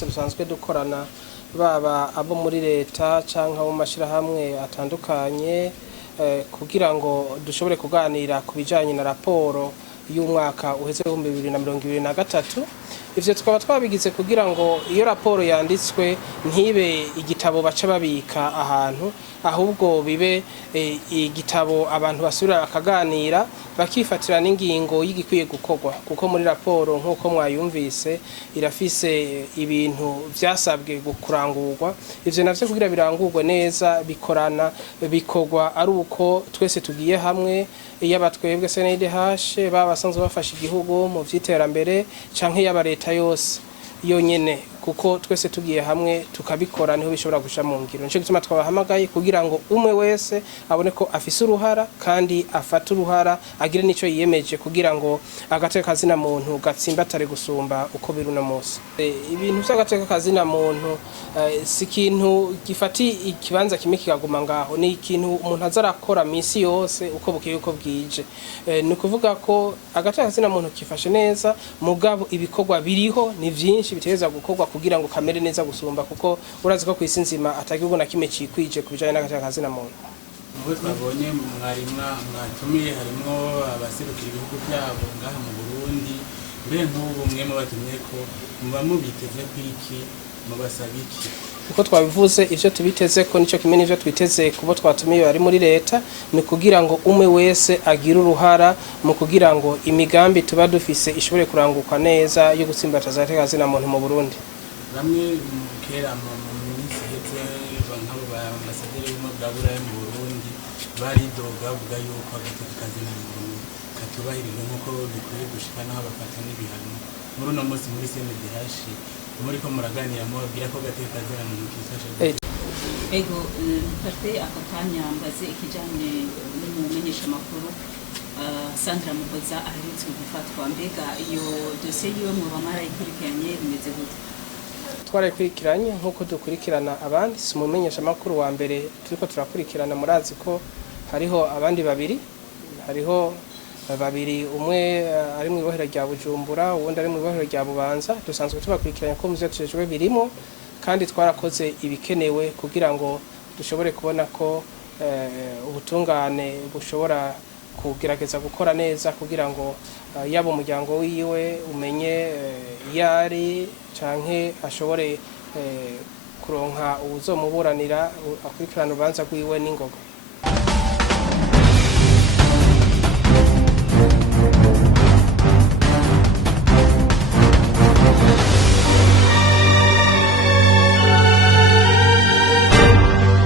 bose dusanzwe dukorana baba abo muri leta canke abo mashirahamwe atandukanye kugira ngo dushobore kuganira ku bijanye na raporo y'umwaka uheze 2023. Ivyo tukaba twabigize kugira ngo iyo raporo yanditswe ntibe igitabo baca babika ahantu, ahubwo bibe igitabo abantu basubira akaganira bakifatira n'ingingo y'igikwiye gukorwa, kuko muri raporo nk'uko mwayumvise irafise ibintu vyasabwe kurangurwa. Ivyo navyo kugira birangurwe neza bikorwa ari uko twese tugiye hamwe, yaba twebwe CNDH baba basanzwe bafasha igihugu mu vy'iterambere canke yaba leta yose yonyene, kuko twese tugiye hamwe tukabikora niho bishobora gusha mu ngiro. Nico gituma twabahamagaye kugira ngo umwe wese abone ko afise uruhara kandi afata uruhara agire nico yiyemeje kugira ngo agateka kazina muntu gatsimbatare gusumba uko biri uno munsi. Ibintu vy'agateka kazina muntu si ikintu gifati ikibanza kimwe kikaguma ngaho, ni ikintu umuntu azarakora misi yose uko bukeye uko bwije. Ni kuvuga ko agateka kazina muntu kifashe neza, mugabo ibikorwa biriho ni vyinshi biteza gukorwa kugira ngo kamere neza gusumba, kuko urazi ko kwisi nzima atagihugu na kimwe cikwije kubijanye n'agateka kazina muntu. Ubwo twabonye mwatumiye harimo abaserukira ibihugu byabo ngaha mu Burundi, mbe nk'ubu mwe mubatumye ko muba mubiteze kwiki, mubasaba iki? Uko twabivuze ivyo tubiteze ko nico kimwe n'ivyo twiteze kubo twatumiye bari muri leta, ni kugira ngo umwe wese agira uruhara mu kugira ngo imigambi tuba dufise ishobore kurangurwa neza yo gutsimbataza agateka kazina muntu mu Burundi. Bamwe kera mu minsi heze nk'abo b'ambasaderi b'umugabura mu Burundi baridoga bavuga yuko agateka kazina muntu katubahirijwe nk'uko bikwiye gushika naho bafata n'ibihano. Muri uno munsi muri CNDH muriko muraganira mubabwira ko agateka kazina muntu kifashe. Ego mfate aka kanya mbaze ikijanye n'umumenyesha makuru Sandra Muhoza aherutse gufatwa, mbega iyo dossier yiwe mu bamara ikurikiranye bimeze gute? Twarakurikiranye nk'uko dukurikirana abandi, si umumenyesha makuru wa mbere turiko turakurikirana. Murazi ko hariho abandi babiri, hariho babiri, umwe ari mu ibohero rya Bujumbura, uwundi ari mu ibohero rya Bubanza. Dusanzwe tubakurikiranye ko muvyo tujejwe birimo, kandi twarakoze ibikenewe kugira ngo dushobore kubona ko ubutungane bushobora kugerageza gukora neza kugira ngo yaba umuryango wiwe umenye yari canke ashobore kuronka uzomuburanira akurikirana urubanza rwiwe n'ingoga.